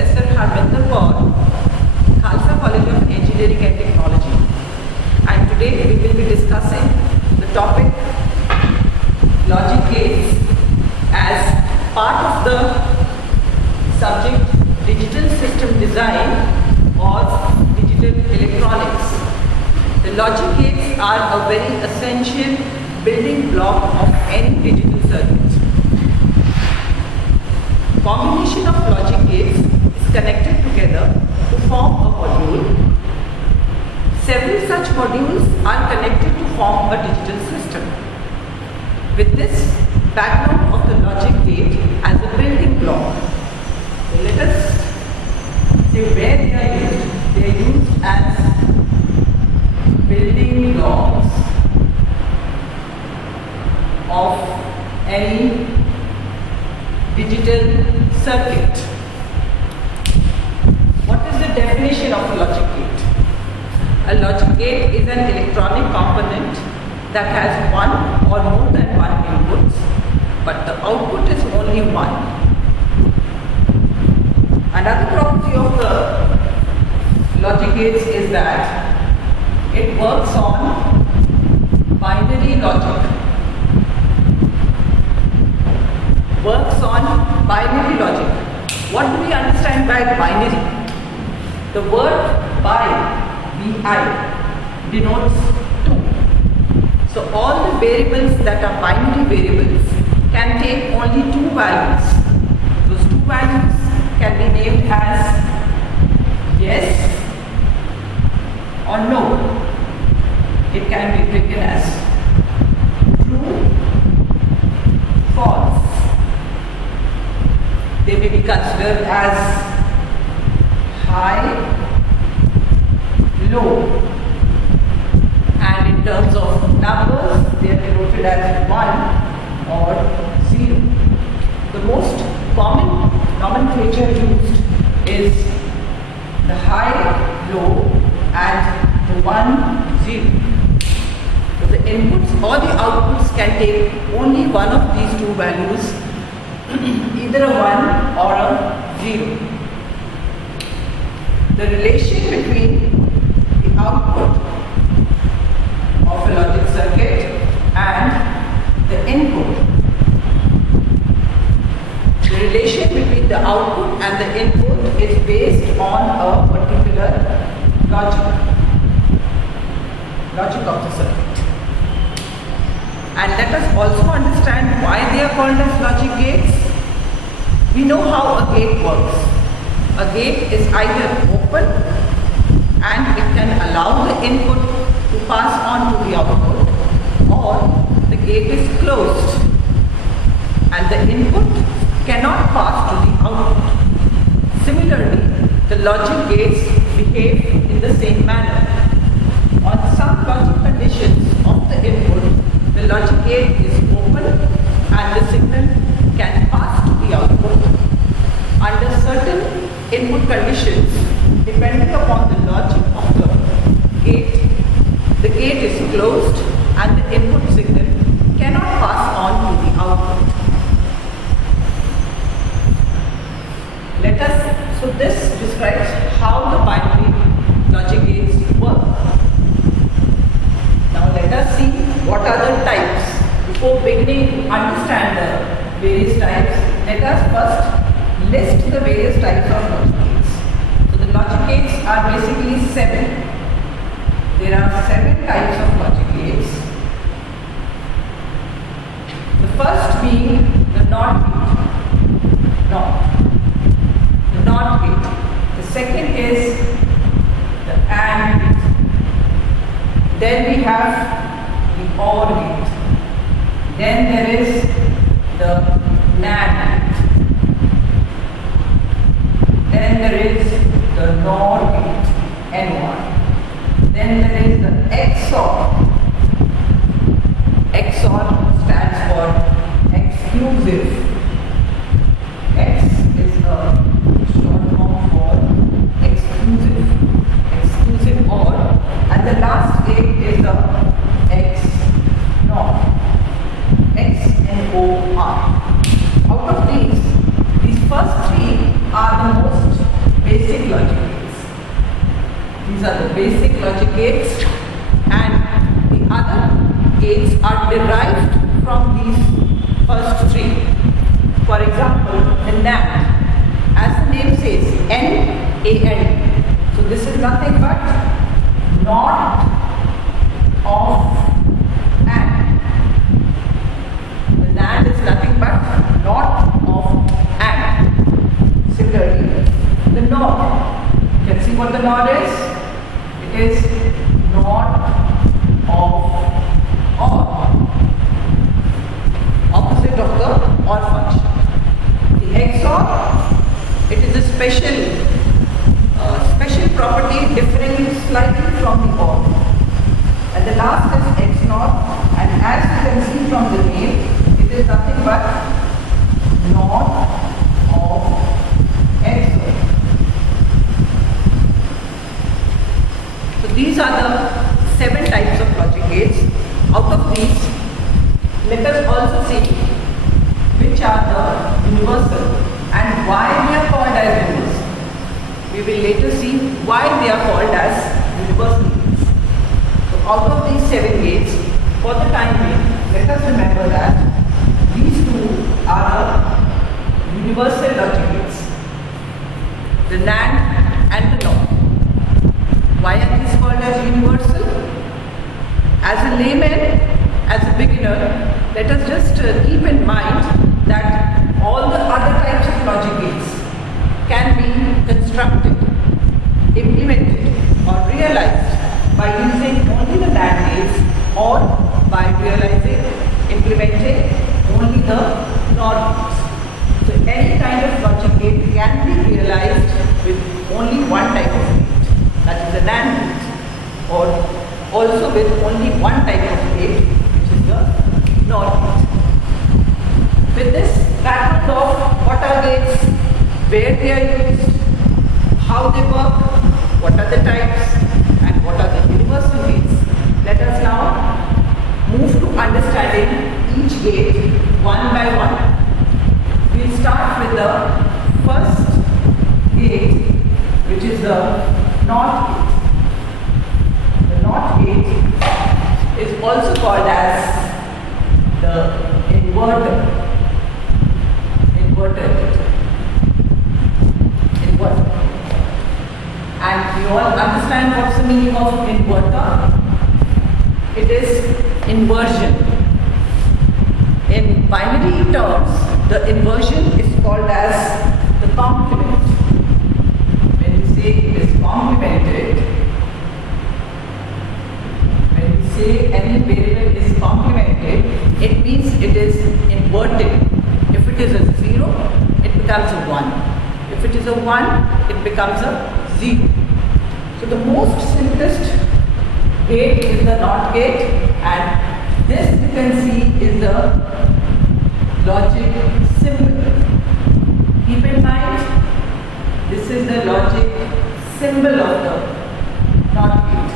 Professor Harminder Kaur, Khalsa College of Engineering and Technology. And today we will be discussing the topic logic gates as part of the subject digital system design or digital electronics. The logic gates are a very essential building block of any digital circuit. Combination of logic gates is connected together to form a module. Several such modules are connected to form a digital system. With this background of the logic gate as a building block, let us see where they are used. They are used as building blocks of any digital circuit. What is the definition of a logic gate? A logic gate is an electronic component that has one or more than one inputs, but the output is only one. Another property of the logic gates is that it works on binary logic. What do we understand by binary? The word bi, bi, denotes two. So all the variables that are binary variables can take only two values. Those two values can be named as yes or no. It can be taken as true, false. They may be considered as high, low, and in terms of numbers, they are denoted as 1 or 0. The most common nomenclature used is the high, low, and the 1, 0. So the inputs or the outputs can take only one of these two values, either a 1 or a 0. The relation between the output of a logic circuit and the input. The relation between the output and the input is based on a particular logic of the circuit. And let us also understand why they are called as logic gates. We know how a gate works. A gate is either open and it can allow the input to pass on to the output, or the gate is closed and the input cannot pass to the output. Similarly, the logic gates behave in the same manner. On some logic conditions of the input, the logic gate is open and the signal can pass to the output. Under certain input conditions, depending upon the logic of the gate is closed and the input signal cannot pass on to the output. So this describes how the binary logic gates work. Now let us see what are the types. Before beginning to understand the various types, let us first list the various types of logic gates. So the logic gates are basically 7. There are 7 types of logic gates. The first being the NOT gate. The NOT gate. The second is the AND gate. Then we have the OR gate. Then there is the NAND gate. Then there is the NOR gate, N1. Then there is the XOR. XOR stands for exclusive. X is a short form for exclusive. Exclusive OR. And the last gate is the XNOR. XNOR. Out of these first three are the most basic logic gates. These are the basic logic gates, and the other gates are derived from these first three. For example, the NAND, as the name says, N-A-N-D. So this is nothing but not of and. The NAND is nothing but not of and. Similarly, the NOR. You can see what the NOR is? It is not of or. Opposite of the OR function. The XOR, it is a special property differing slightly from the OR. And the last is XNOR, and as you can see from the name, it is nothing but NOR of XOR. So these are the 7 types of logic gates. Out of these, let us also see which are the universal and why they are called as universal. We will later see why they are called as universal gates. So out of these 7 gates, for the time being, let us remember that these two are universal logic gates. The NAND and the NOR. Why are these called as universal? As a layman, as a beginner, let us just keep in mind that all the other types of logic gates can be constructed, implemented or realized by using only the NAND gates or by implementing only the NOR gates. So any kind of logic gate can be realized with only one type of gate, that is the NAND gate, or also with only one type of gate, which is the NOR gate. With this background of what are gates, where they are used, how they work, what are the types, and what are the universal gates, let us now move to understanding each gate one by one. We'll start with the first gate, which is the NOT gate. The NOT gate is also called as the inverter. And you all understand what's the meaning of inverter? It is inversion. In binary terms, the inversion is called as the complement. When we say it is complemented, when we say any variable is complemented, it means it is inverted. If it is a 0, it becomes a 1. If it is a 1, it becomes a 0. So the most simplest gate is the NOT gate, and this you can see is the logic symbol. Keep in mind, this is the logic symbol of the NOT gate.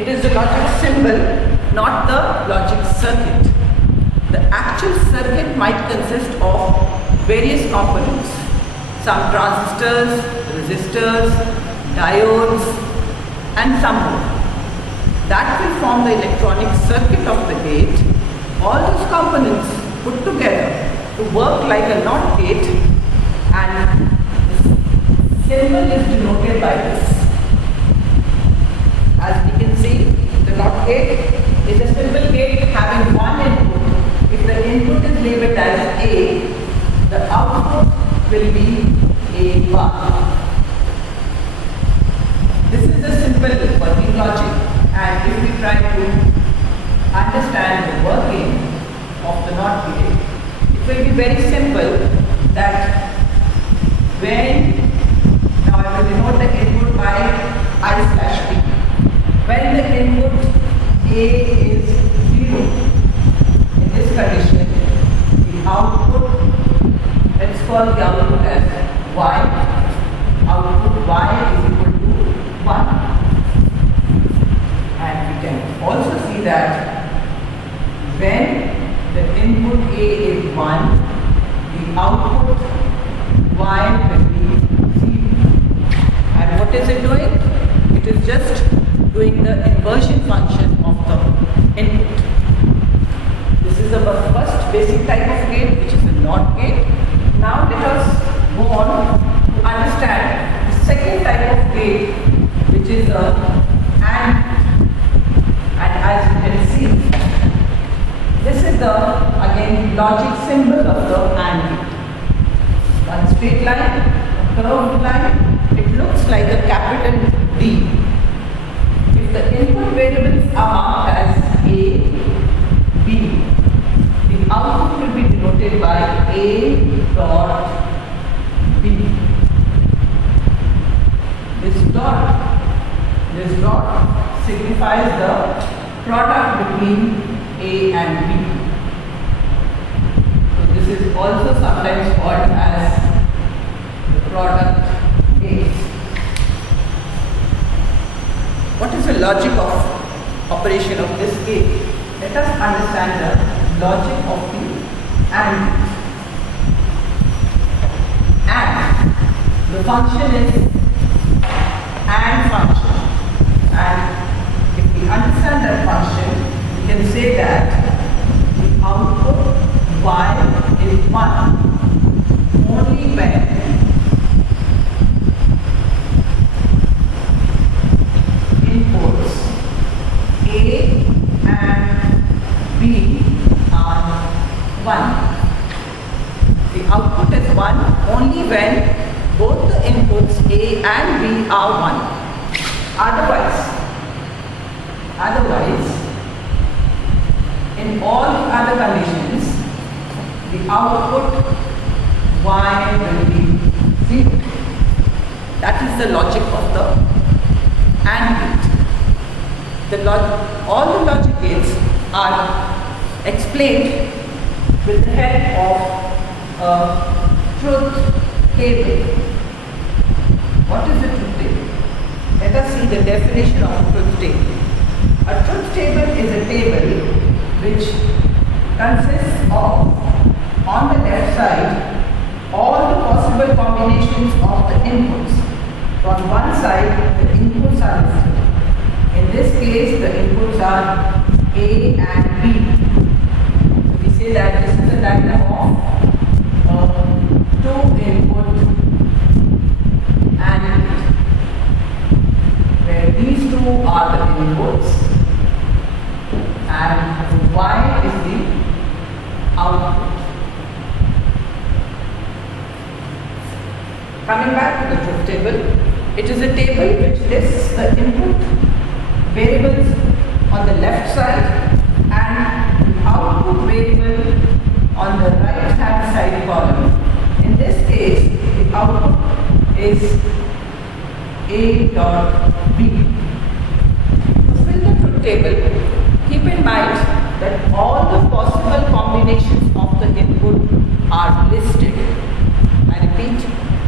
It is the logic symbol, not the logic circuit. The actual circuit might consist of various components, some transistors, resistors, diodes, and some more. That will form the electronic circuit of the gate. All those components put together to work like a NOT gate, and the symbol is denoted by this. As we can see, the NOT gate is a simple gate having one input. If the input is labeled as A, the output will be A bar. This is the simple working logic, and if we try to understand the working of the NOT gate, it will be very simple that when, now I will denote the input by I/B. When the input A is 0, in this condition, the output, let's call the output as Y. Output Y is equal to 1. And we can also see that when the input A is 1, the output Y will be 0. What is it doing? It is just doing the inversion function of the input. This is the first basic type of gate, which is a NOT gate. Now let us go on to understand the second type of gate, which is a AND gate. And as you can see, this is the again logic symbol of the AND gate. One straight line, a curved line. It looks like a capital D. If the input variables are marked as A, B, the output will be denoted by A dot B. This dot signifies the product between A and B. So this is also sometimes called as the product gate. What is the logic of operation of this gate? Let us understand the logic of the AND gate. And the function is AND function. And if we understand that function, we can say that the output Y is 1 only when inputs A and B are 1. The output is 1 only when both the inputs A and B are 1. Otherwise, in all other conditions, the output Y will be 0. That is the logic of the AND gate. All the logic gates are explained with the help of a truth table. What is the truth table? Let us see the definition of a truth table. A truth table is a table which consists of, on the left side, all the possible combinations of the inputs. From one side, the inputs are listed. In this case, the inputs are A and B. So we say that this is a diagram of two input AND gate, where these two are the inputs and Y is the output. Coming back to the truth table, it is a table which lists the input variables on the left side and the output variable on the right hand side column. In this case, the output is A dot B. To fill the truth table, keep in mind that all the possible combinations of the input are listed. I repeat,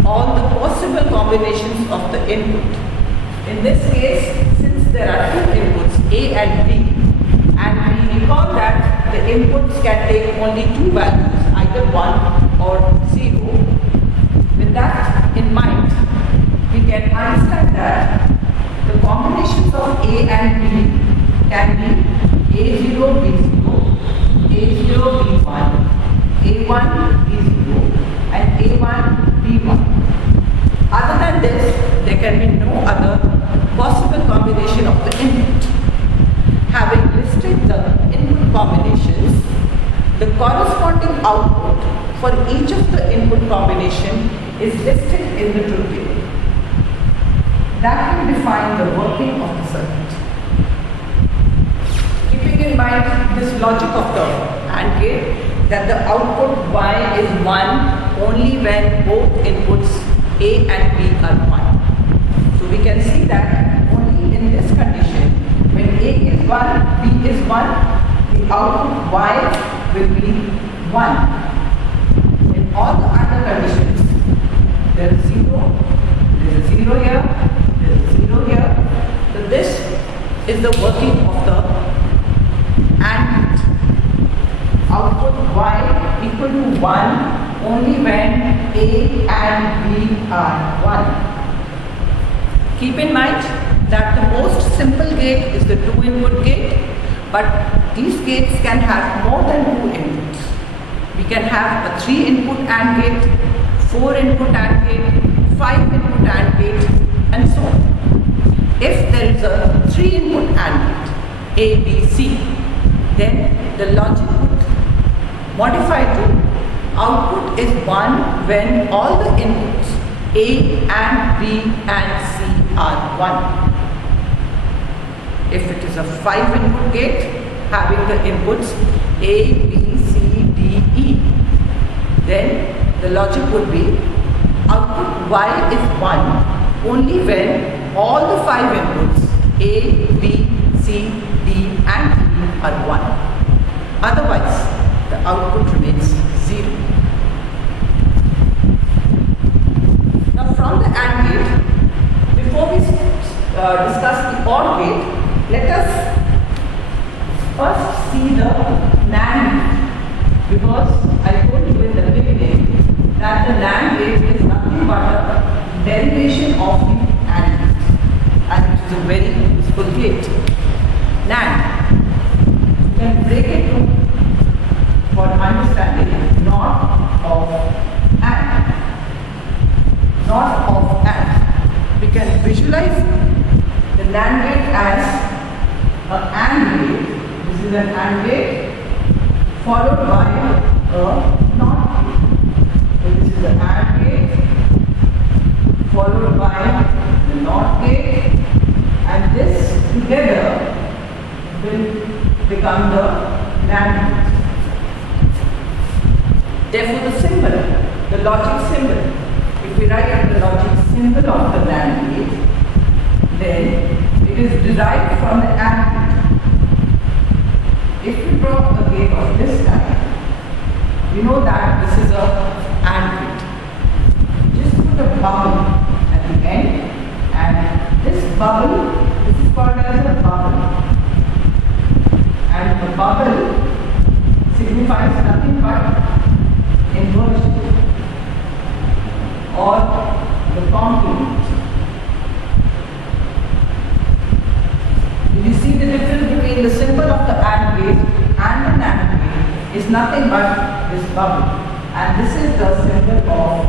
all the possible combinations of the input. In this case, since there are two inputs, A and B, and we recall that the inputs can take only two values, either 1 or 0. With that in mind, we can understand that the combinations of A and B can be A0, B0, A0, B1, A1, B0, and A1, B1. Other than this, there can be no other possible combination of the input. Having listed the input combinations, the corresponding output for each of the input combination is listed in the truth table. That will define the working of the circuit. Keeping in mind this logic of the AND gate, that the output Y is 1 only when both inputs A and B are 1. So we can see that only in this condition, when A is 1, B is 1, the output Y will be 1. In all the other conditions, there is 0, there is 0 here, there is 0 here. So this is the working of the AND gate. Output Y equal to 1 only when A and B are 1. Keep in mind that the most simple gate is the 2-input gate, but these gates can have more than 2 inputs. We can have a 3-input AND gate, 4-input AND gate, 5-input AND gate, and so on. If there is a 3-input AND gate, A, B, C, then the logic would modify to output is 1 when all the inputs A and B and C are 1. If it is a 5-input gate having the inputs A, B, C, D, E, then the logic would be output Y is 1 only when all the 5 inputs A, B, C, D and E are 1. Otherwise, the output remains 0. Now from the AND gate, before we discuss the OR gate, let us first see the NAND gate, because I told you in the beginning that the NAND gate is nothing but a derivation of the AND gate, and it is a very useful gate. NAND, you can break it to, for understanding, not of AND. Not of AND. We can visualize the NAND gate as an AND gate. This is an AND gate followed by a NOT gate. So this is the AND gate followed by the NOT gate, and this together will become the NAND gate. Therefore the symbol, the logic symbol, if we write the logic symbol of the NAND gate, then it is derived from the AND gate. If we draw a gate of this type, we know that this is a AND gate. Just put a bubble at the end, and this bubble, this is called as a bubble, and the bubble signifies nothing but inversion or the complement. Did you see the difference between the symbol of the AND gate and the NAND gate? Is nothing but this bubble, and this is the symbol of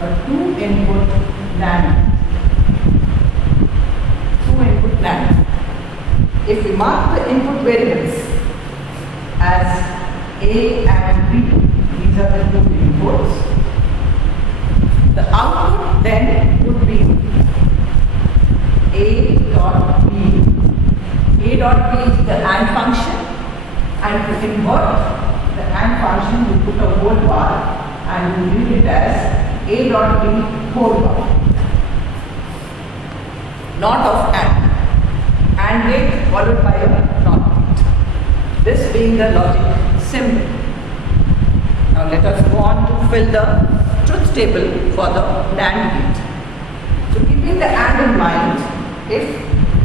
a 2-input NAND. 2-input NAND. If we mark the input variables as A and B, these are the 2 inputs, the output then would be A dot B. A dot B is the AND function, and to invert the AND function we put a whole bar and we read it as A dot B whole bar. Not of AND. AND gate followed by a NOT gate. This being the logic symbol. Now let us go on to fill the truth table for the NAND gate. So keeping the AND in mind, if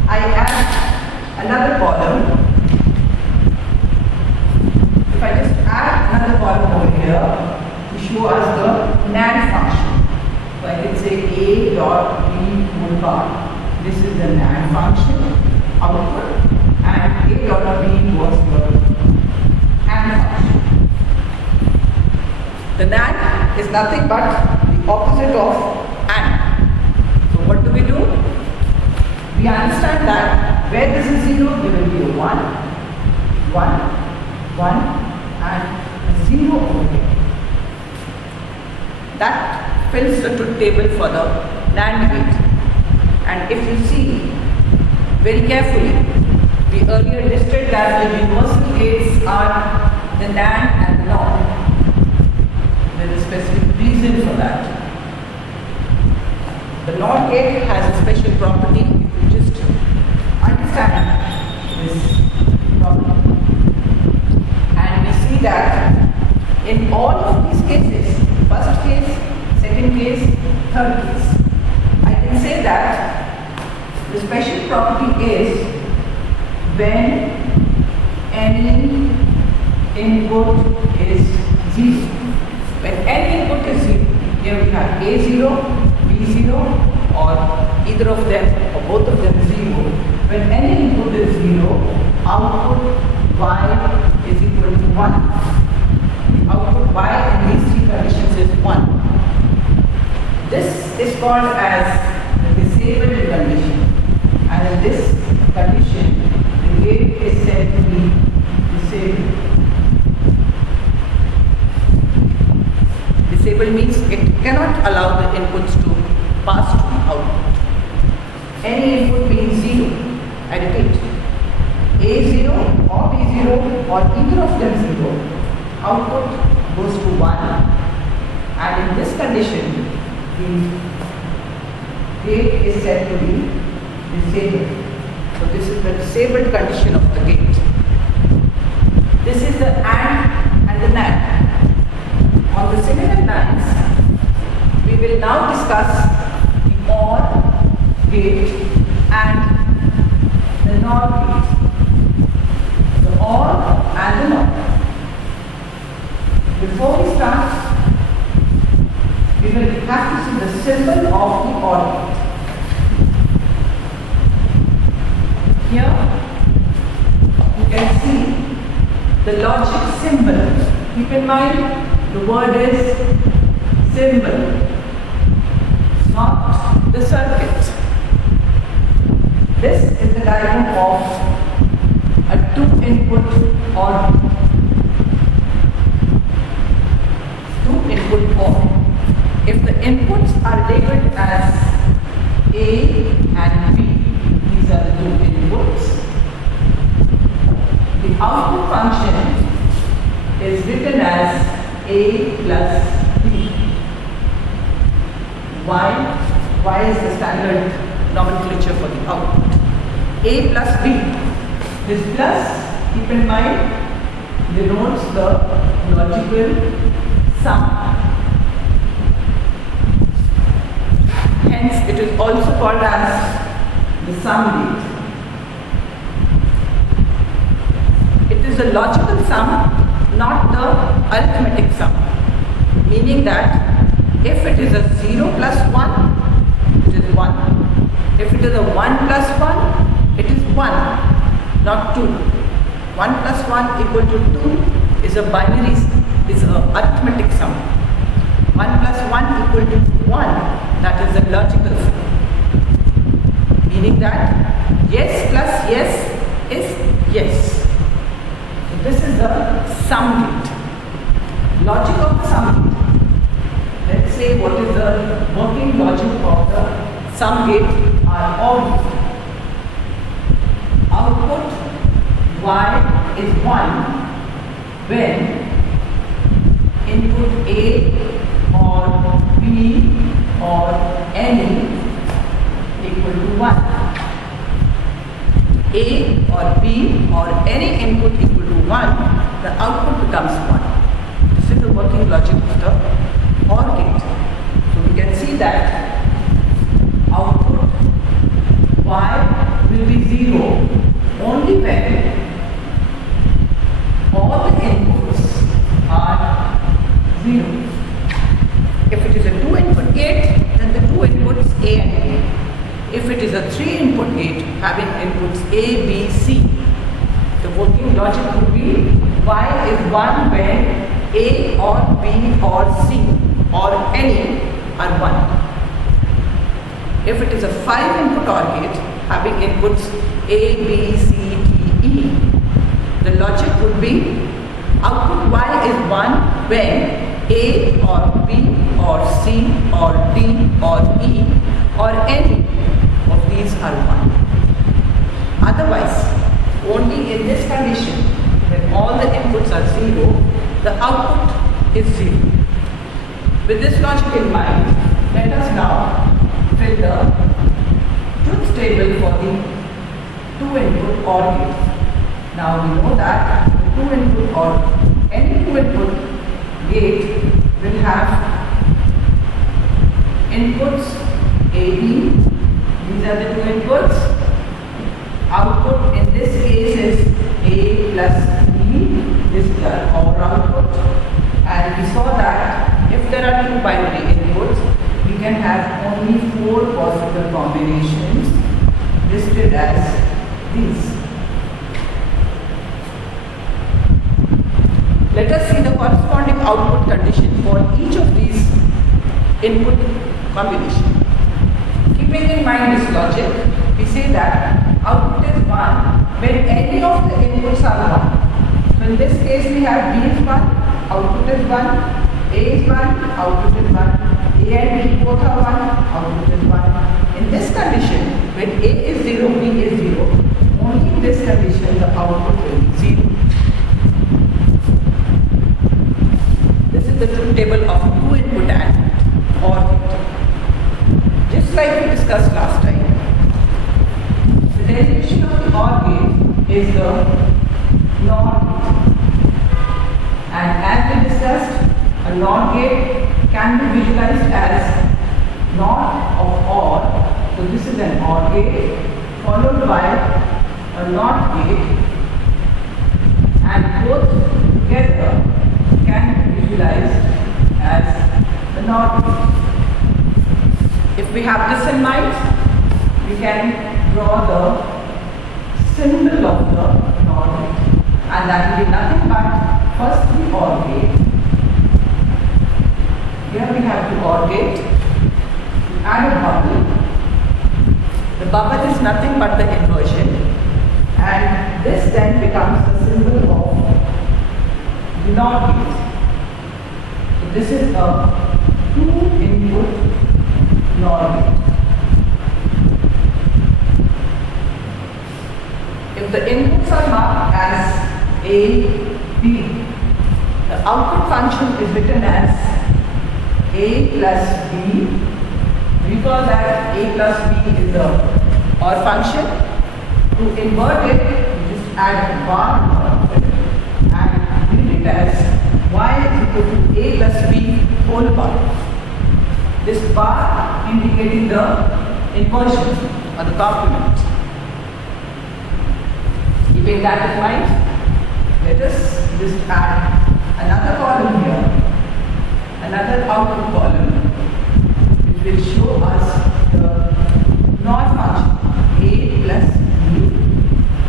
I add another column, if I just add another column over here to show us the NAND function. So I can say A dot B whole bar. This is the NAND function output, and A dot B was the AND function. The NAND is nothing but the opposite of AND. So what do? We understand that where this is 0, there will be a 1, 1, 1 and a 0 over here. That fills the truth table for the NAND gate. And if you see very carefully, we earlier listed that the universal gates are the NAND and the NOR. There is a specific reason for that. The NOR gate has a special property. If you just understand this property, and we see that in all of these cases, first case, second case, third case, I can say that the special property is when any input is 0. When any input is 0, here we have A0, B0 or either either of them or both of them 0, when any input is 0, output y is equal to 1. The output y in these three conditions is 1. This is called as the disabled condition, and in this condition the gate is said to be disabled. Disabled means it cannot allow the inputs to pass to the output. Any input means 0. I repeat, A0 or B0 or either of them 0, output goes to 1, and in this condition the gate is said to be disabled. So this is the disabled condition of the gate. This is the and the NAND. On the similar lines, we will now discuss the OR gate and the NOR gate. The OR and the NOR. Before we start, we will have to see the symbol of the OR gate. Here you can see the logic symbol. Keep in mind the word is symbol, not the circuit. This is the diagram of a two-input OR. Two-input OR. If the inputs are labeled as A and B, these are the two inputs, the output function is written as A plus B. Y is the standard nomenclature for the output. A plus B. This plus, keep in mind, denotes the logical sum. Hence, it is also called as the sum gate. It is the logical sum, not the arithmetic sum, meaning that if it is a 0 plus 1, it is 1. If it is a 1 plus 1, it is 1, not 2. 1 plus 1 equal to 2 is a binary, is an arithmetic sum. 1 plus 1 equal to 1, that is a logical sum, meaning that yes plus yes is yes. This is the sum gate. Logic of the sum gate. Let's say what is the working logic of the sum gate are all. Output y is 1 when input A or B or any equal to 1. A or B or any input equal to 1, the output becomes 1. This is the working logic of the OR gate. So we can see that output Y will be 0 only when all the inputs are 0. If it is a 2-input gate, then the two inputs A and B. If it is a 3-input gate having inputs A, B, C, the working logic would be Y is 1 when A or B or C or any are 1. If it is a 5-input OR gate having inputs A, B, C, D, E, the logic would be output Y is 1 when A or B or C or D or E or any of these are 1. Otherwise, only in this condition, when all the inputs are 0, the output is 0. With this logic in mind, let us now fill the truth table for the 2-input OR gate. Now we know that the 2-input or any 2-input gate will have inputs AB, these are the 2 inputs. Output in this case is A plus B, this is our output. And we saw that if there are 2 binary inputs, we can have only 4 possible combinations listed as these. Let us see the corresponding output condition for each of these input combinations. Keeping in mind this logic, we say that output is 1 when any of the inputs are 1. So in this case we have B is 1, output is 1, A is 1, output is 1, A and B both are 1, output is 1. In this condition, when A is 0, B is 0, only in this condition the output will be 0. This is the truth table of 2 input AND OR gate. Just like we discussed last time, the derivation of the OR gate is the NOR gate. And as we discussed, a NOR gate can be visualized as NOR of OR. So this is an OR gate followed by a NOT gate, and both together can be visualized as the NOT gate. If we have this in mind, we can draw the symbol of the NOT gate, and that will be nothing but first the OR gate. Here we have the OR gate, add a bubble. The bubble is nothing but the inversion, and this then becomes the symbol of the NOT gate. So this is a 2-input NOR gate. If the inputs are marked as A, B, the output function is written as A plus B. Recall that A plus B is the OR function. To invert it, you just add a bar in front of it and read it as Y is equal to A plus B whole power. This bar indicating the inversion or the complement. Keeping that in mind, let us just add another column here, another output column, which will show us the NOR function A plus B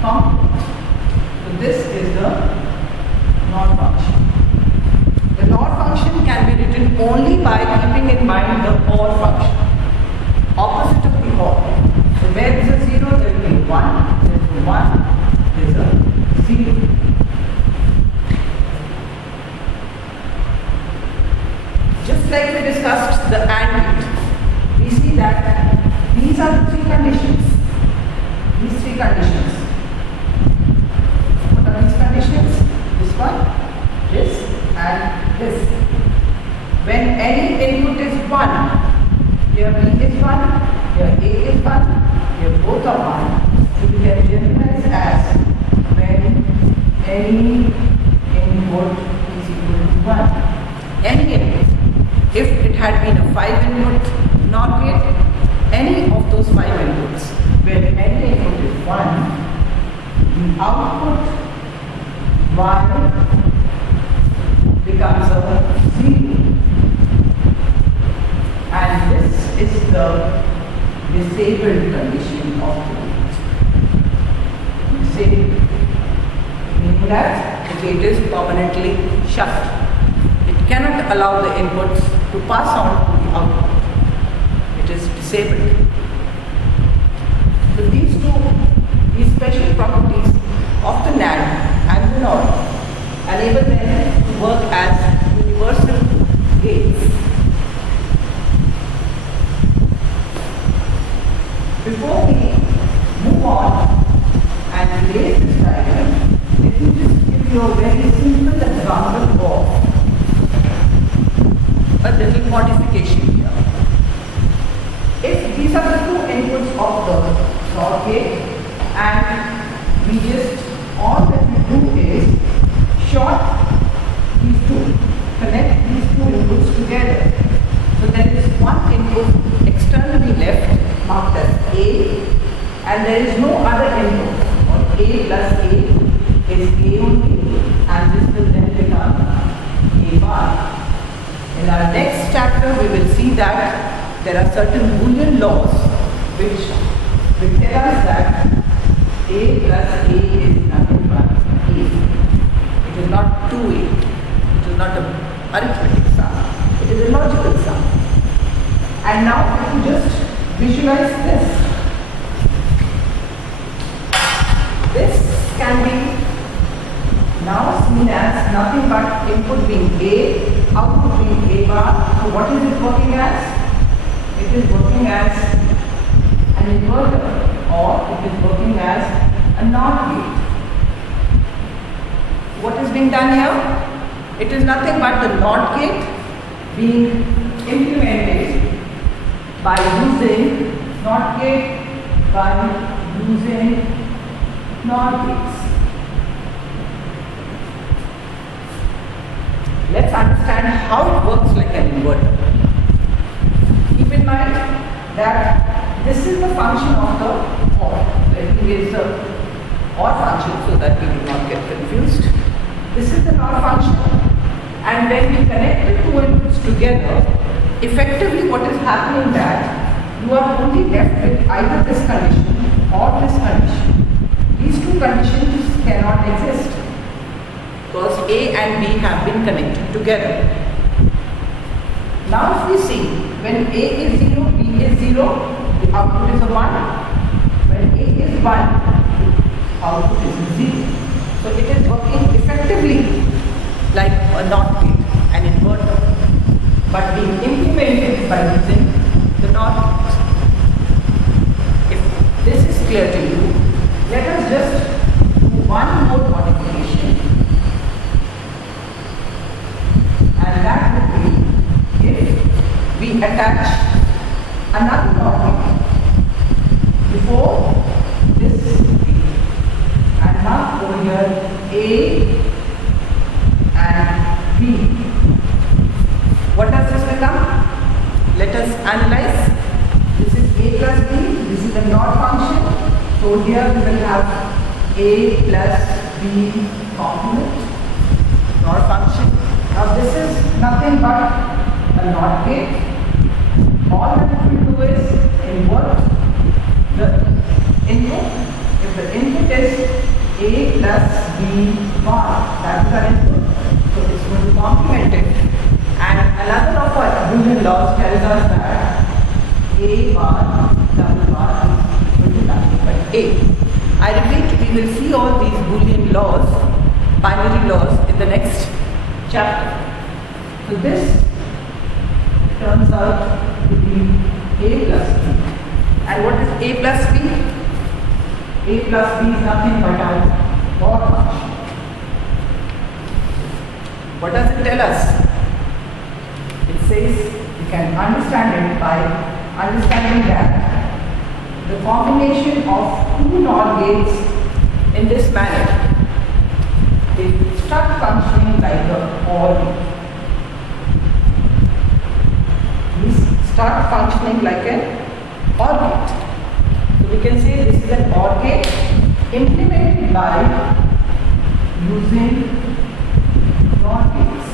complement. So this is the NOR function. The NOR function can be written only by keeping in mind the OR function, opposite of the OR. So where there is a 0, there will be 1, there is a 1, there is a 0. Just like we discussed the AND gate, we see that these are the 3 conditions. These 3 conditions. What are these conditions? This one, this, and this. When any input is 1, here B is 1, here A is 1, here both are 1. So we can generalize as when any input is equal to 1. Any input. If it had been a 5-input NOR gate, any of those 5 inputs, where any input is 1, the output Y becomes a 0. And this is the disabled condition of the gate. Disabled, meaning that the gate is permanently shut. It cannot allow the inputs to pass on to the output. It is disabled. So these special properties of the NAND and the NOR enable them to work as universal gates. Before we move on and relate this diagram, let me just give you a very simple example of a little modification here. If these are the 2 inputs of the NOR gate, and we just, all that we do is short these 2, connect these 2 inputs together. So there is one input externally left marked as A, and there is no other input. On A plus A is A only, and this will then become A bar. In our next chapter, we will see that there are certain Boolean laws which will tell us that A plus A is nothing but A. It is not 2A. It is not an arithmetic sum. It is a logical sum. And now if you just visualize this, this can be now seen as nothing but input being A, output being A bar. So what is it working as? It is working as an inverter, or it is working as a NOT gate. What is being done here? It is nothing but the NOT gate being implemented by using NOT gate, by using NOT gates. Let's understand how it works like an inverter. Keep in mind that this is the function of the OR. Let me erase the OR function so that we do not get confused. This is the NOR function, and when we connect the two inputs together, effectively what is happening that you are only left with either this condition or this condition. These two conditions cannot exist because A and B have been connected together. Now if we see, when A is 0, B is 0, the output is a 1. When A is 1, output is 0. So it is working effectively like a NOT gate, an inverter, but being implemented by using the NOT gates. If this is clear to you, let us just do one more modification, and that would be if we attach another NOT gate before this gate and mark over here A and B. What does this become? Let us analyze. This is A plus B, this is the NOT function. So here we will have A plus B complement, NOT function. Now this is nothing but a NOT gate. All that we do is invert the input. If the input is A plus B bar, that is our input. So it's going to complement it. And another of our Boolean laws tells us that A bar double bar is equal to nothing but A. I repeat, we will see all these Boolean laws, binary laws, in the next chapter. So this turns out to be A plus B. And what is A plus B? A plus B is nothing but our OR function. What does it tell us? It says we can understand it by understanding that the combination of two NOR gates in this manner, they start functioning like the OR gate. These start functioning like an OR gate. So we can say this is an OR gate implemented by using NOR gates.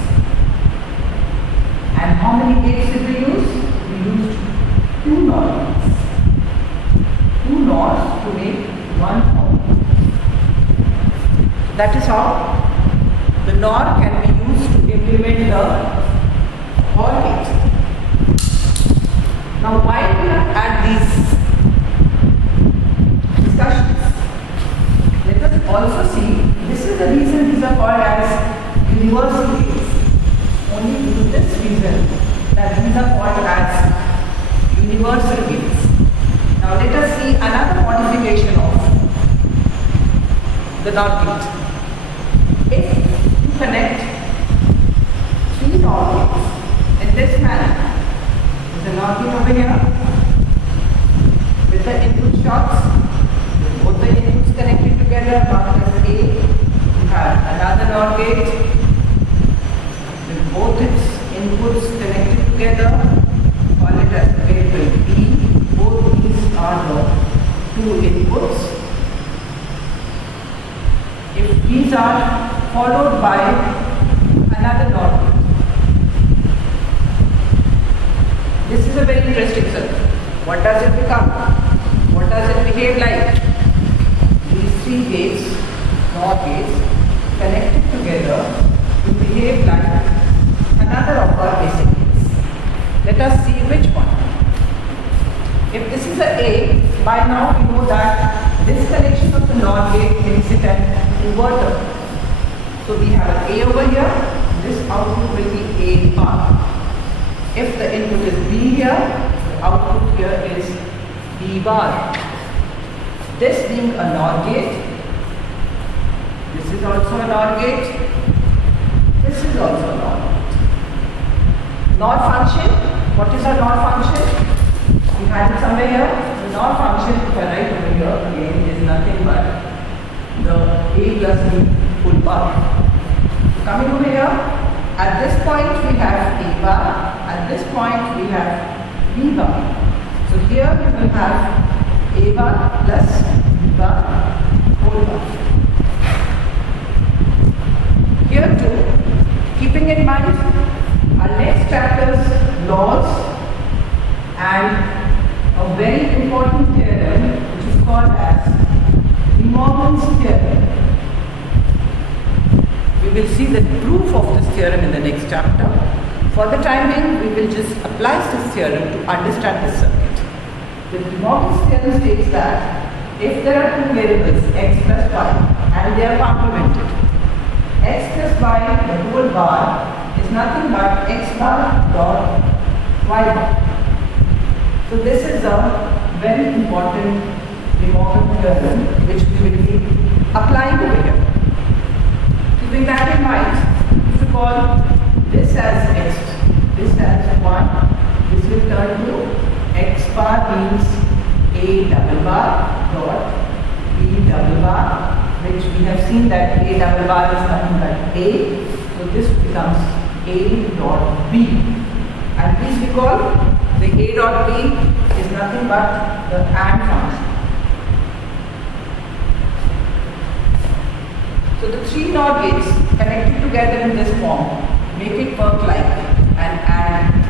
And how many gates did we use? We used two NOR gates. Two NORs to make one OR. That is how the NOR can be used to implement the OR gate. Now why do we have had these discussions? Let us also see, this is the reason these are called as universal gates. Only due to this reason that these are called as universal gates. Now let us see another modification of the NOT gate. If you connect three NOT gates in this manner, there's a NOT gate over here with the input shots, with both the inputs connected together, marked as A. You have another NOT gate with both its inputs connected together, call it as variable B. Both these are the two inputs. If these are followed by another NOT gate, this is a very interesting, sir. What does it become? What does it behave like? These three gates, NOR gates, connected together to behave like another of our basic gates. Let us see which one. If this is A, by now we know that this connection of the NOR gate makes it an inverter. So we have an A over here, this output will be A bar. If the input is B here, the output here is B bar. This being a NOR gate, this is also a NOR gate, this is also a NOR gate. NOR function, what is a NOR function? We had it somewhere here. The NOR function, if I write over here again, is nothing but the A plus B full bar. So coming over here, at this point we have A bar, at this point we have B bar. So here we will have A bar plus B bar whole bar. Here too, keeping in mind our next chapter's laws and a very important theorem which is called as De Morgan's theorem. We will see the proof of this theorem in the next chapter. For the time being, we will just apply this theorem to understand this circuit. The De Morgan's theorem states that if there are two variables x plus y and they are complemented, x plus y the whole bar is nothing but x bar dot y bar. So this is a very important De Morgan theorem which we will be applying over here. Keeping that in mind, if you call this as x, this as 1, this will turn to x bar means A double bar dot B double bar, which we have seen that A double bar is nothing but A. So this becomes A dot B. And please recall, the A dot B is nothing but the AND function. So the three NOR gates connected together in this form make it work like an AND.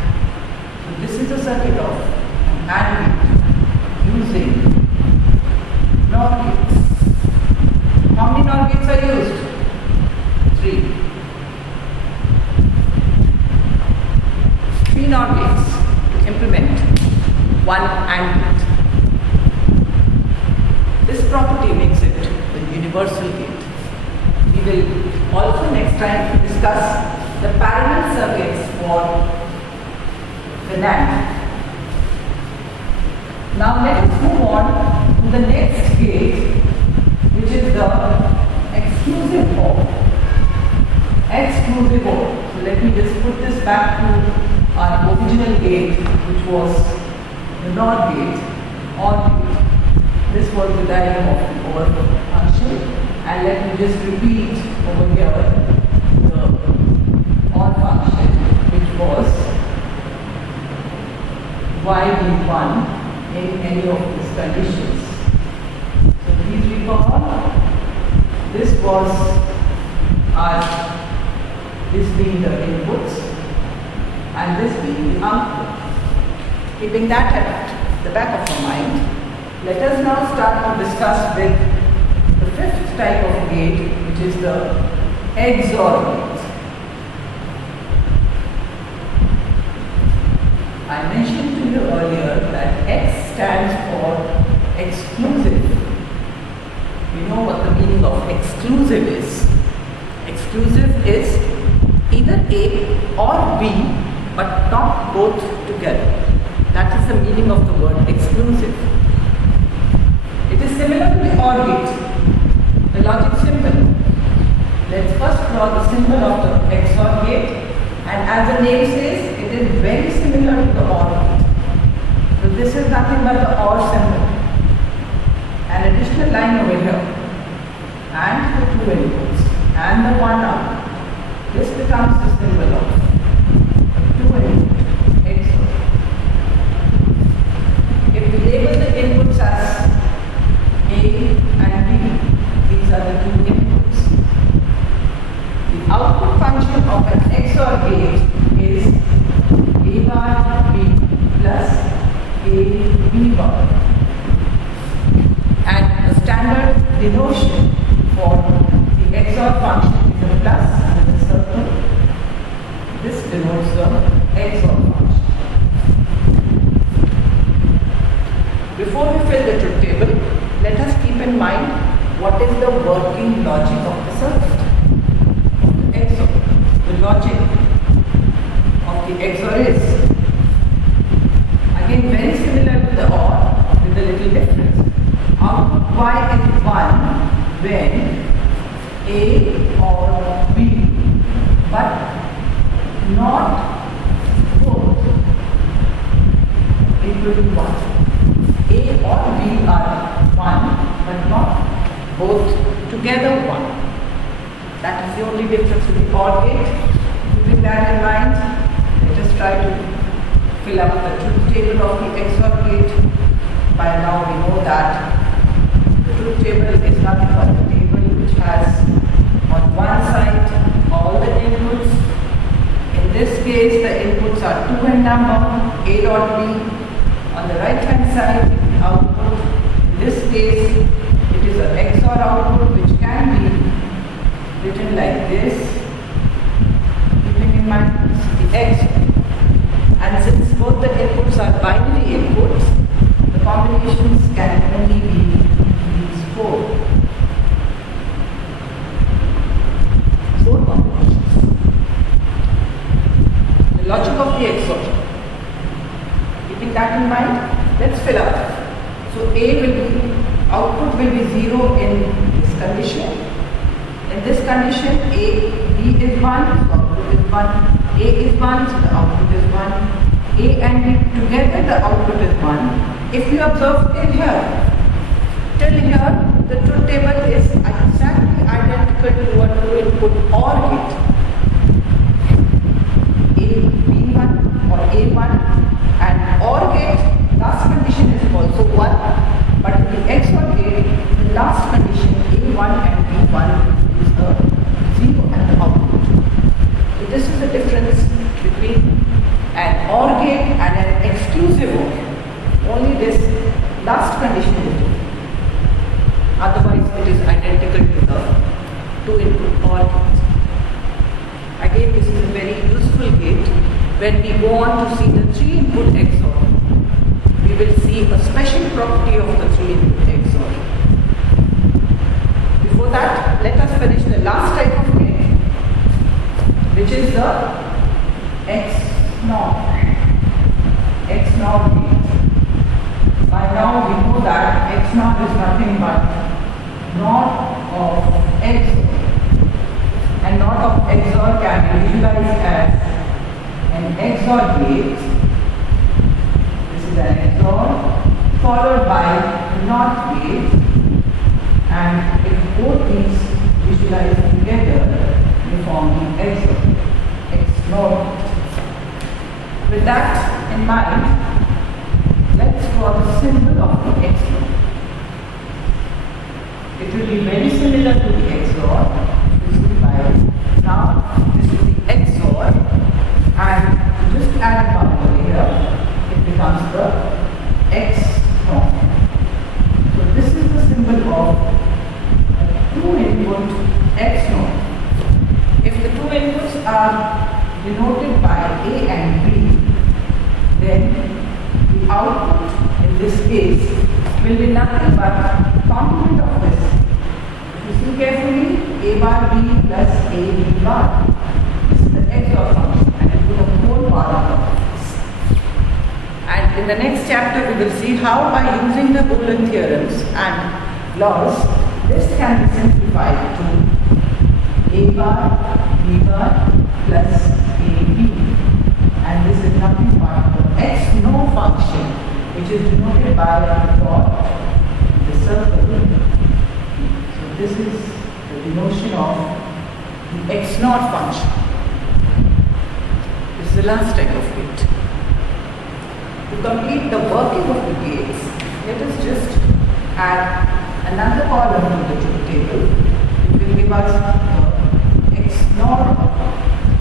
So this is a circuit of an AND gate using NOR gates. How many NOR gates are used? 3. 3 NOR gates to implement one AND gate. This property makes it a universal gate. We will also next time discuss the parallel circuits for the NAND. Now let us move on to the next gate, which is the exclusive OR. Exclusive OR. So let me just put this back to our original gate, which was the NOR gate, OR gate. This was the diagram of the OR function. And let me just repeat over here the OR function, which was y being 1 in any of these conditions. So please recall, this was this being the inputs and this being the output. Keeping that at the back of our mind, let us now start to discuss with the fifth type of gate, which is the XOR gate. I mentioned to you earlier that X stands for exclusive. You know what the meaning of exclusive is. Exclusive is either A or B, but not both together. That is the meaning of the word exclusive. It is similar to the OR gate. The logic symbol. Let's first draw the symbol of the XOR gate, and as the name says, it is very similar to the OR gate. So this is nothing but the OR symbol. An additional line over here, and the two inputs, and the one output. This becomes the symbol of two input XOR. If we label the inputs as A and B, these are the two inputs. The output function of an XOR gate is A bar B plus denotes the XOR function. Before we fill the truth table, let us keep in mind what is the working logic of the circuit, of the XOR. The logic of the XOR is again very similar to the OR with a little difference. Output Y is 1 when A or B, but not both equal to 1. A or B are 1 but not both together 1. That is the only difference with the OR gate. Keeping that in mind, let us try to fill up the truth table of the XOR gate. By now we know that the truth table is nothing but the table which has on one side all the inputs. In this case the inputs are 2 in number, A dot B. On the right hand side the output. In this case it is an XOR output which can be written like this, keeping in mind the XOR. And since both the inputs are binary inputs, the combinations can only be these 4. 4 combinations. The logic of the XOR. Keeping that in mind, let's fill up. So output will be 0 in this condition. In this condition, B is 1, so output is 1. A is 1, so the output is 1. A and B together, the output is 1. If you observe till here, the truth table is exactly identical to a 2-input OR gate. B1 or A1, and OR gate, last condition is also 1, but in the XOR gate, the last condition A1 and B1 is a 0 at the output. So this is the difference between an OR gate and an exclusive OR. Only this last condition is different. Otherwise, it is identical to the 2-input OR gate. Again, this is a very useful gate. When we go on to see the 3-input XOR, we will see a special property of the 3-input XOR. Before that, let us finish the last type of gate, which is the XNOR gate. By now we know that XNOR is nothing but NOT of XOR, and NOT of XOR can be visualized as an XOR gate. This is an XOR followed by NOT gate, and if both these visualize together, they form the XNOR. With that in mind, let's draw the symbol of the XOR. It will be very similar to the XOR. This is now this is the XOR, and just add a bar over here, it becomes the XNOR. So this is the symbol of a 2-input XNOR. If the 2 inputs are denoted by A and B, then the output in this case will be nothing but complement of this. If you see carefully, A bar B plus A B bar. This is the XOR function, and it will the whole part of this. And in the next chapter, we will see how by using the Boolean theorems and laws, this can be simplified to A bar B bar plus AB, and this is nothing but the XNOR function, which is denoted by a dot in the circle. So this is the denotion of the XNOR function. This is the last type of gate. To complete the working of the gates, let us just add another column to the truth table. It will give us the XNOR.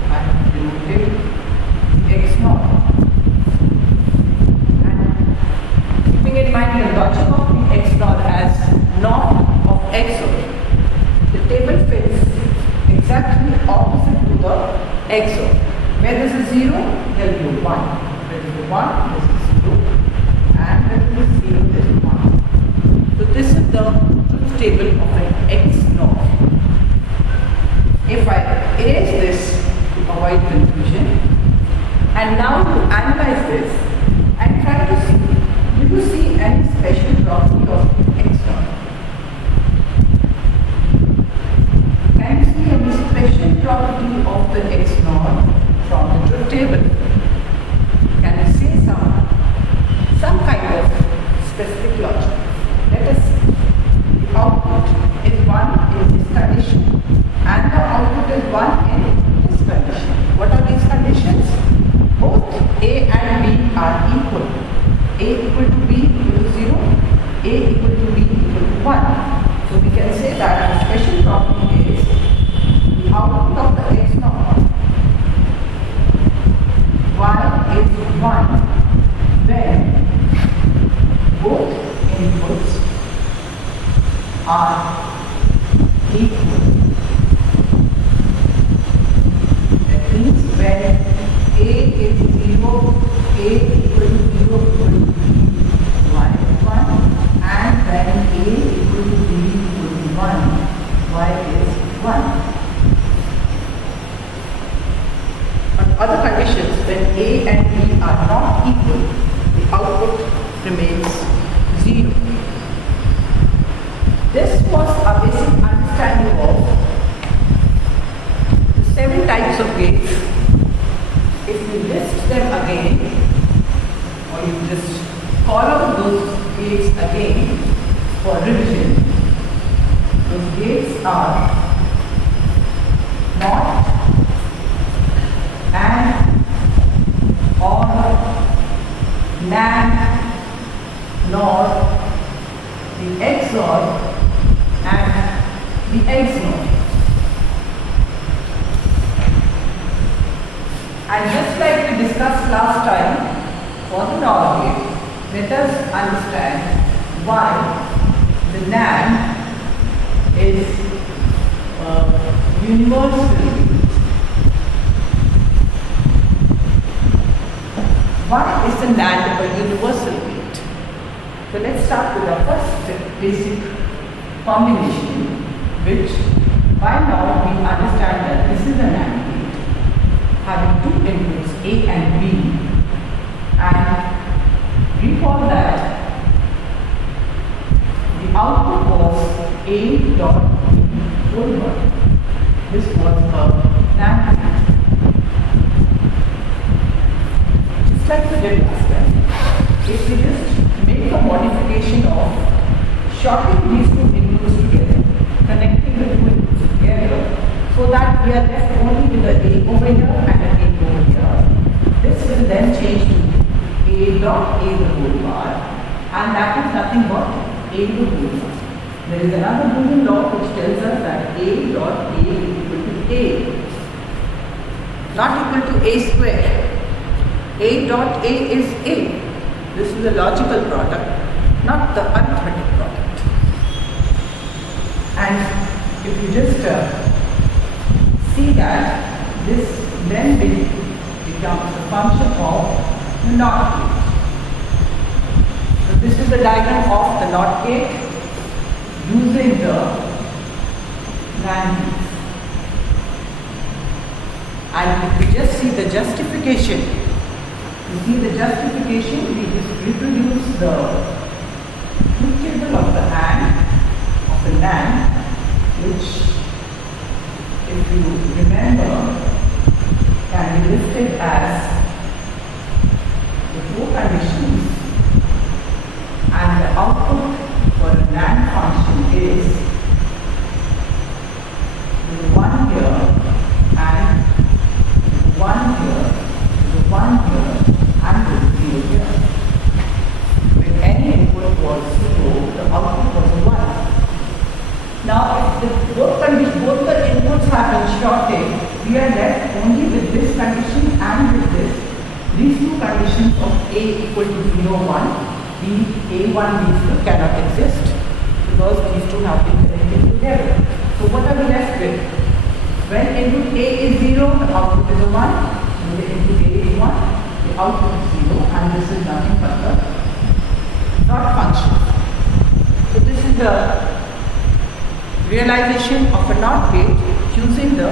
I have denoted XNOR. And keeping in mind the logic of the XNOR as NOT of XOR, the table fits exactly opposite to the XOR. Where this is 0, there will be 1. When it is 1, this is 0. And when it is 0, this is 1. So this is the truth table of an XNOR. If I erase this to avoid confusion, and now you analyze this and try to see, do you see any special property of XNOR? Can you see any special property of the XNOR from the truth table? Can you say some kind of specific logic? Let us see. The output is 1 in this condition and the output is 1 in this condition. What are these conditions? Both A and B are equal. A equal to B equal to 0, A equal to B equal to 1. So we can say that the special property is the output of the XNOR Y is 1 when both inputs are equal. That means when A is 0, A equal to 0 equal to B, Y is 1, and when A equal to B equal to 1, Y is 1. On other conditions, when A and B are not equal, the output remains 0. This was a basic understanding of the 7 types of gates. If you list them again, or you just call out those gates again for revision, those gates are not, and, or, NAND, NOR, the XOR, and the XNOR. And just like we discussed last time, for the NOR gate, let us understand why the NAND is a universal gate. Why is the NAND a universal gate? So let's start with our first basic combination, which by now we understand that this is a NAND gate having 2 inputs A and B, and recall that the output was A dot B whole one. This was a NAND gate. Just like we did last time, if we just make a modification of shorting these 2 inputs together, connecting the 2 inputs together, so that we are left only with an A over here and an A over here. This will then change to A dot A the whole bar, and that is nothing but A the whole bar. There is another Boolean law which tells us that A dot A is equal to A, not equal to A square. A dot A is A. This is a logical product, not the arithmetic product. And if you just see that this then becomes a function of the NOT gate. So this is the diagram of the NOT gate using the NAND gates. And if we just see the justification, we just reproduce the truth table of the NAND, which, if you remember, can be listed as the 4 conditions, and the output for a NAND function is the 1 here and the 1 here, the 1 here, and the 0 here. When any input was 0, the output was 1. Now, if both the inputs have been shorted, we are left only with this condition and with this. These 2 conditions of A equal to 0, 1, B, A1, B0 cannot exist because these 2 have been connected together. So what are we left with? When input A is 0, the output is a 1. the input A is 1, the output is 0, and this is nothing but the not function. So this is the realization of a NOT gate using the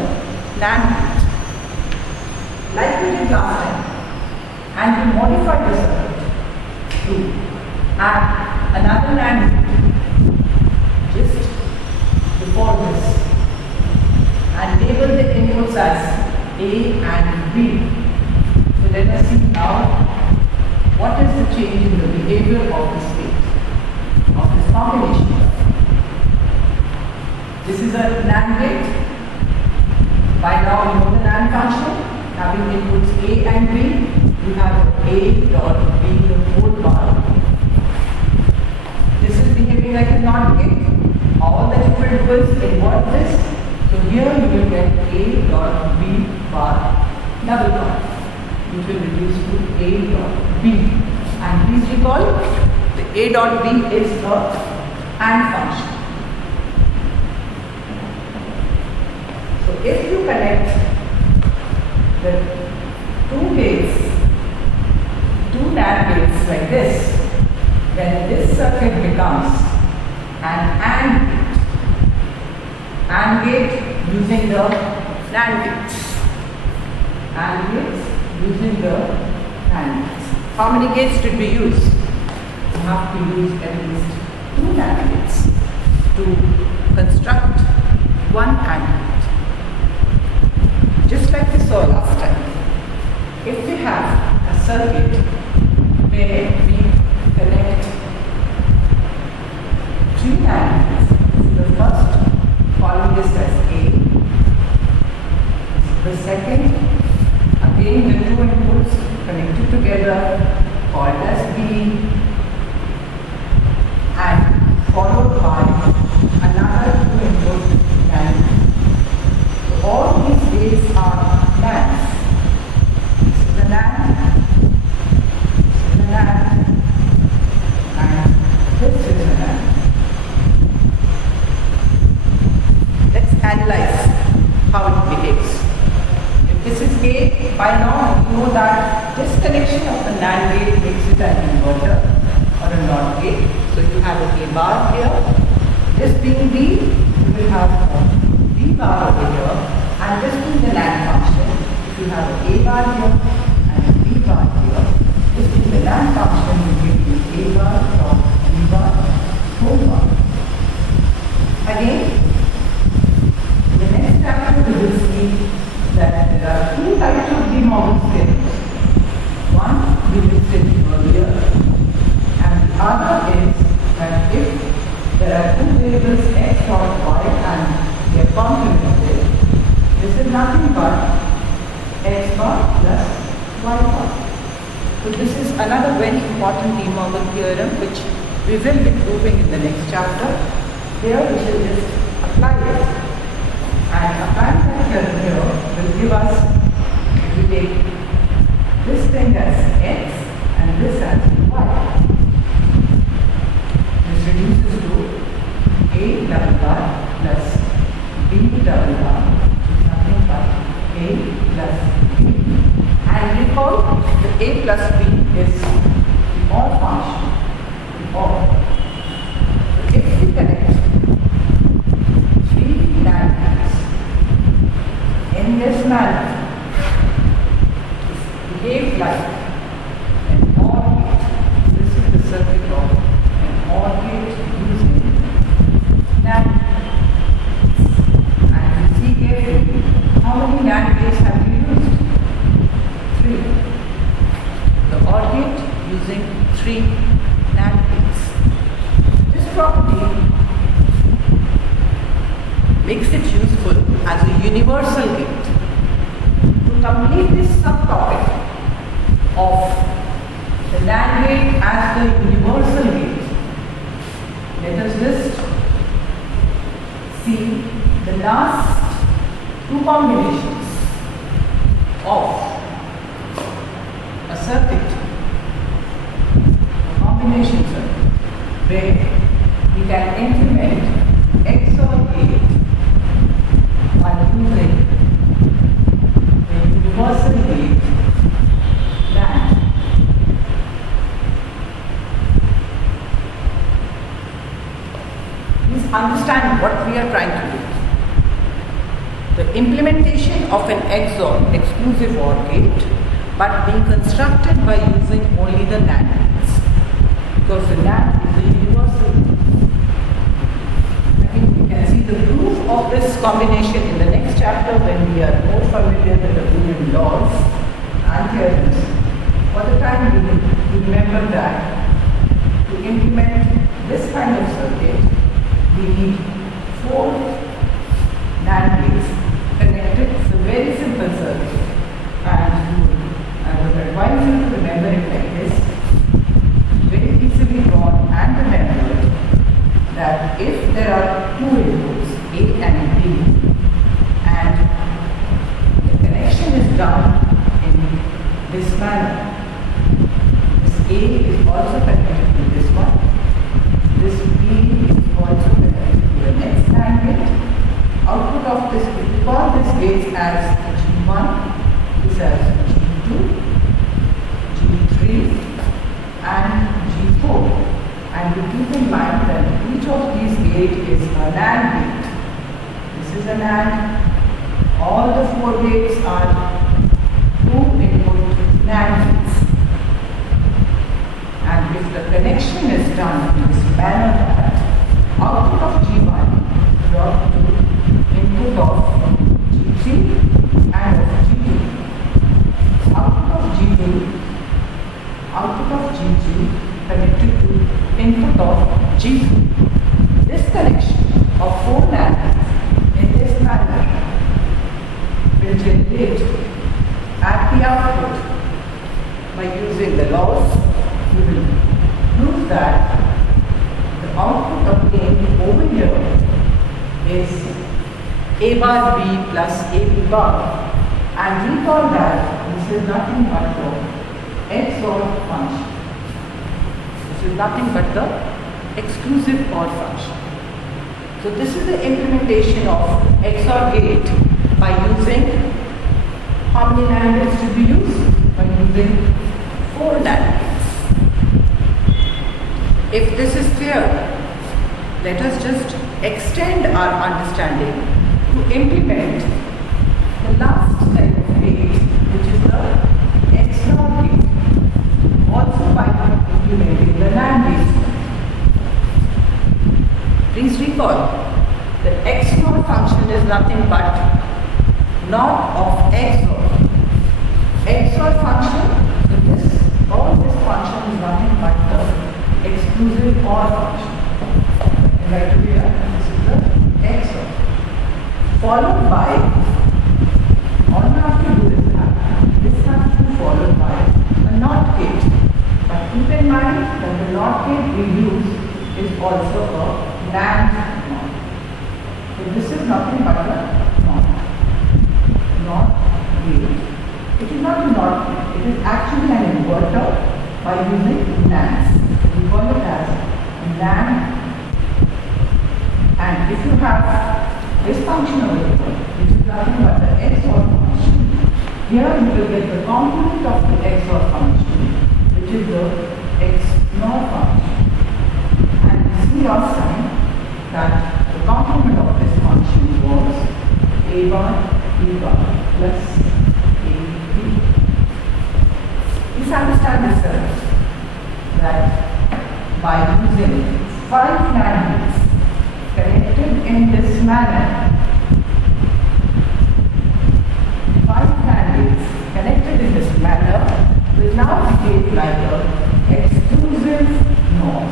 NAND gate. Like we did last time, and we modified the circuit to add another NAND gate just before this and label the inputs as A and B. So let us see now what is the change in the behavior of this gate, of this combination. This is a NAND gate. By now you know the NAND function. Having inputs A and B, you have A dot B, the whole bar. This is behaving like a NOT gate. All that you will do is invert this. So here you will get A dot B bar double bar, which will reduce to A dot B. And please recall, the A dot B is the AND function. So if you connect the two gates, two NAND gates like this, then this circuit becomes an AND gate. AND gate using the NAND gates. AND gates using the NAND gates. How many gates did we use? We have to use at least two NAND gates to construct one AND gate. Just like we saw last time, if we have a circuit where we connect three NAND gates, the first calling this as A, the second, again the two inputs connected together called as B, and followed by another two input NAND. So all these gates are NANDs. This is the NAND, this is the NAND, and this is the NAND. Let's analyze how it behaves. If this is A, by now you know that this connection of the NAND gate makes it an inverter or a NOT gate. So you have a A bar here. This being B, you will have a B bar over here. And this being the NAND function, if you have an A bar here and a B bar here, this being the NAND function will give you A bar dot B bar whole bar. Again, in the next chapter we will see that there are two types of De Morgan variables. One we listed earlier, and the other is that if there are two variables x dot y and they are complemented, this is nothing but x bar plus y bar. So this is another very important De Morgan theorem which we will be proving in the next chapter. Here we shall just apply it. And applying that theorem here will give us, if we take this thing as x and this as y, this reduces to A double bar plus B double bar, which is nothing but A plus B. And recall the A plus B is the OR function, the OR. So if we connect three NAND gates in this manner, it behaves like an OR gate. This is the circuit of an OR gate using NAND gates. And we see carefully how many NAND gates have we used? Three. The OR gate using three NAND gates. This property makes it useful as a universal gate. To complete this subtopic of the NAND gate as the universal gate, let us just see the last two combinations of a circuit, a combination circuit, where we can implement XOR gate by using the universal gate of an XOR, exclusive OR gate, but being constructed by using only the NAND gates, because the NAND is a universal. I think we can see the proof of this combination in the next chapter when we are more familiar with the Boolean laws and theorems. For the time being, remember that to implement this kind of circuit, we need 4 NAND gates connected. It's a very simple circuit, and I would advise you to remember it like this. Very easily drawn and remembered that if there are 2 inputs, A and B, and the connection is done in this manner, this A is also connected to this one, this B is also connected to the next NAND gate. Output of this, we call this gate as G1, this as G2, G3 and G4. And you keep in mind that each of these gates is a NAND gate. This is a NAND. All the 4 gates are 2 input NAND gates. And if the connection is done in this manner that output of G1 brought to input of G3 and of G2, output of G2 connected to input of G2. This connection of 4 NAND in this manner will generate at the output. By using the laws, we will prove that the output obtained over here is A bar B plus AB bar, and we call that this is nothing but the XOR function. This is nothing but the exclusive OR function. So this is the implementation of XOR gate by using, how many NAND gates to be used? By using 4 NAND gates. If this is clear, let us just extend our understanding to implement the last type of gate, which is the XOR gate, also by implementing the NAND gate. Please recall, the XOR function is nothing but NOT of XOR. XOR function, so this, all this function is nothing but the exclusive OR function. Right here, this is the XOR. Followed by, all you have to do is that this has to be followed by a NOT gate. But keep in mind that the NOT gate we use is also a NAND NOT. So this is nothing but a NOT gate. It is not a NOT gate, it is actually an inverter by using NANDs. We call it as NAND. And if you have this function over here, which is nothing but the XOR function, here you will get the complement of the XOR function, which is the XNOR function. And you see last time that the complement of this function was A bar B bar plus AB. Please understand this, that by using 5 NAND gates connected in this manner, 5 NAND gates connected in this manner will now behave like an exclusive NOR.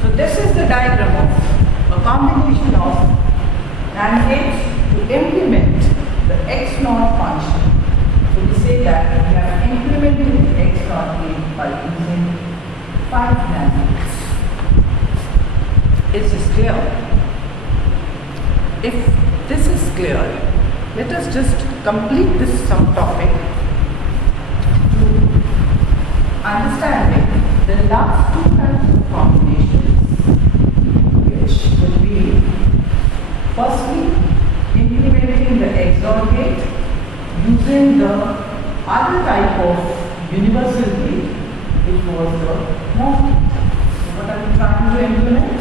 So this is the diagram of a combination of NAND gates to implement the XNOR function. So we say that we have implemented the XNOR gate by using 5 NAND gates. Is this clear? If this is clear, let us just complete this subtopic to understanding the last 2 types of combinations, which would be firstly implementing the XOR gate using the other type of universal gate, which was the NOT gate. So what are we trying to implement?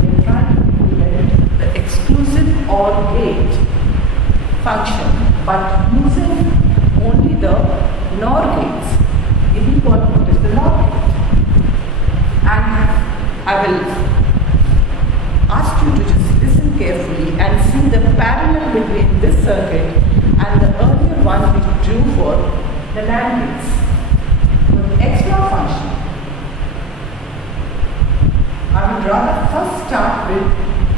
We are trying to implement OR gate function, but using only the NOR gates. If you got what is the NOR gate, and I will ask you to just listen carefully and see the parallel between this circuit and the earlier one we drew for the NAND gates. For the XOR function, I would rather first start with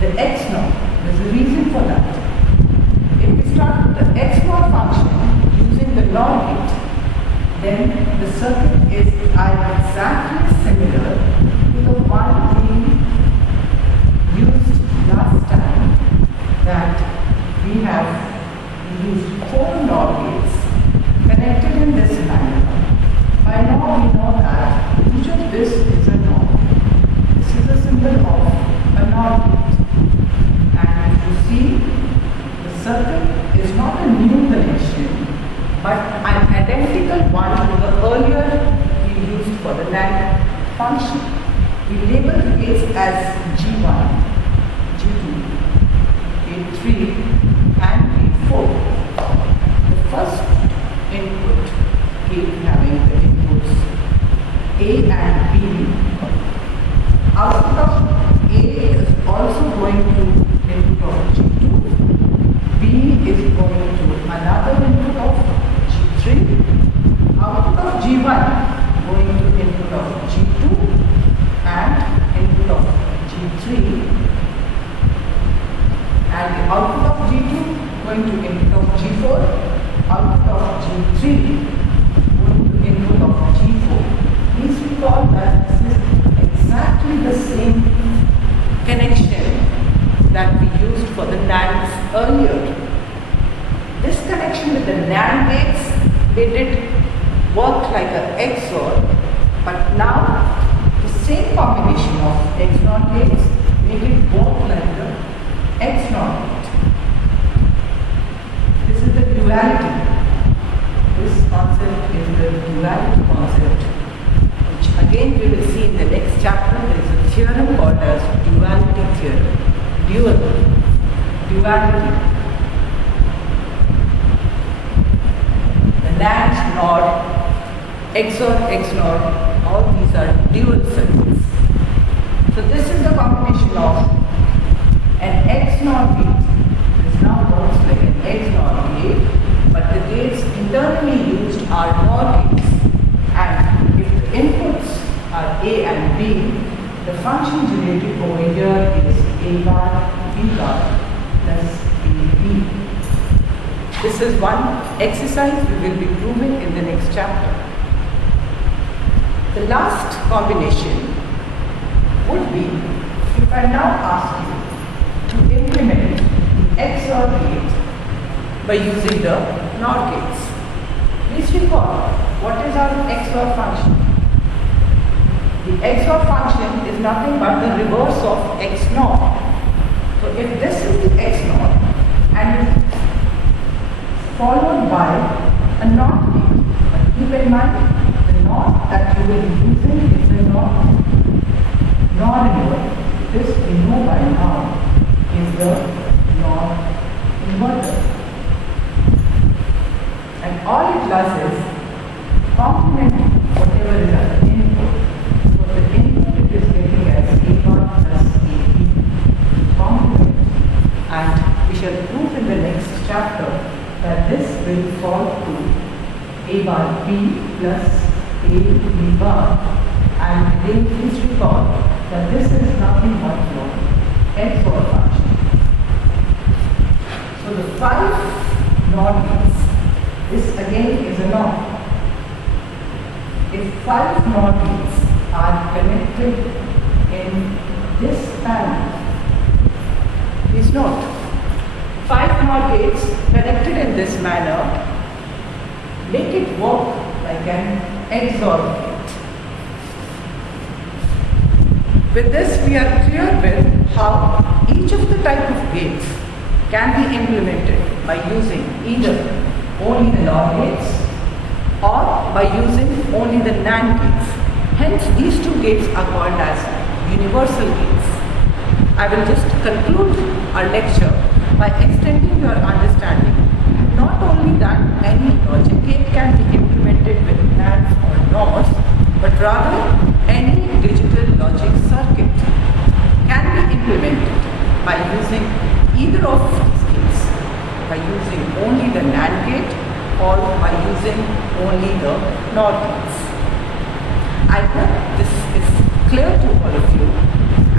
the XNOR. There's a reason for that. If we start with the XNOR function using the NOR gate, then the circuit is exactly similar to the one we used last time, that we have used 4 NOR gates connected in this manner. By now we know that each of this is a NOR. This is a symbol of a NOR gate. And if you see, the circuit is not a new connection, but an identical one to the earlier we used for the NAND function. We label the gates as G1, G2, G3 and G4. The first input gate having the inputs A and B. Output of A is also going to input of G2. B is going to another input of G3. Output of G1 going to input of G2 and input of G3, and the output of G2 going to input of G4, output of G3 going to input of G4. Please recall that this is exactly the same connection that we used for the NANDs earlier. This connection with the NAND gates, they did work like an XOR, but now the same combination of XNOR gates make it work like the XNOR gate. This is the duality. This concept is the duality concept, which again we will see in the next chapter. There is a theorem called as duality theorem. Duality. The NAND, NOR, XOR, all these are dual circuits. So this is the combination of an XNOR gate. This now works like an XNOR gate, but the gates internally used are NOR gates. And if the inputs are A and B, the function generated over here is A bar, B bar plus AB. This is one exercise we will be proving in the next chapter. The last combination would be, if I now ask you to implement the XOR gate by using the NOR gates. Please recall, what is our XOR function? The XOR function is nothing but the reverse of XNOR. So if this is the XNOR and it's followed by a NOT gate, but keep in mind, NOT that you will be using is the NOR inverter. This we know by now is the NOR inverter. And all it does is complement whatever is at the input. So the input it is getting as A0 plus AB. Complement. And we shall prove in the next chapter that this will fall to A bar B plus A B bar, and again please recall that this is nothing but your XOR function. So the 5 NOR gates, this again is a NOR. If 5 NOR gates are connected in this panel, please note, 5 NOR gates connected in this manner make it work like an XOR gate. With this we are clear with how each of the type of gates can be implemented by using either only the NOR gates or by using only the NAND gates. Hence these two gates are called as universal gates. I will just conclude our lecture by extending your understanding, not only that any logic gate can be implemented with NAND or NOS, but rather any digital logic circuit can be implemented by using either of these gates, by using only the NAND gate or by using only the NOR gates. I hope this is clear to all of you,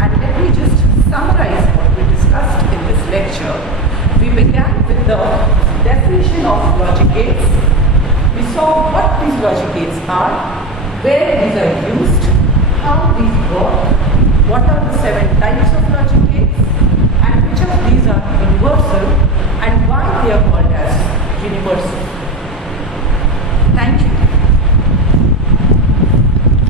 and let me just summarize what we discussed in this lecture. We began with the definition of logic gates. We saw what these logic gates are, where these are used, how these work, what are the 7 types of logic gates, and which of these are universal and why they are called as universal.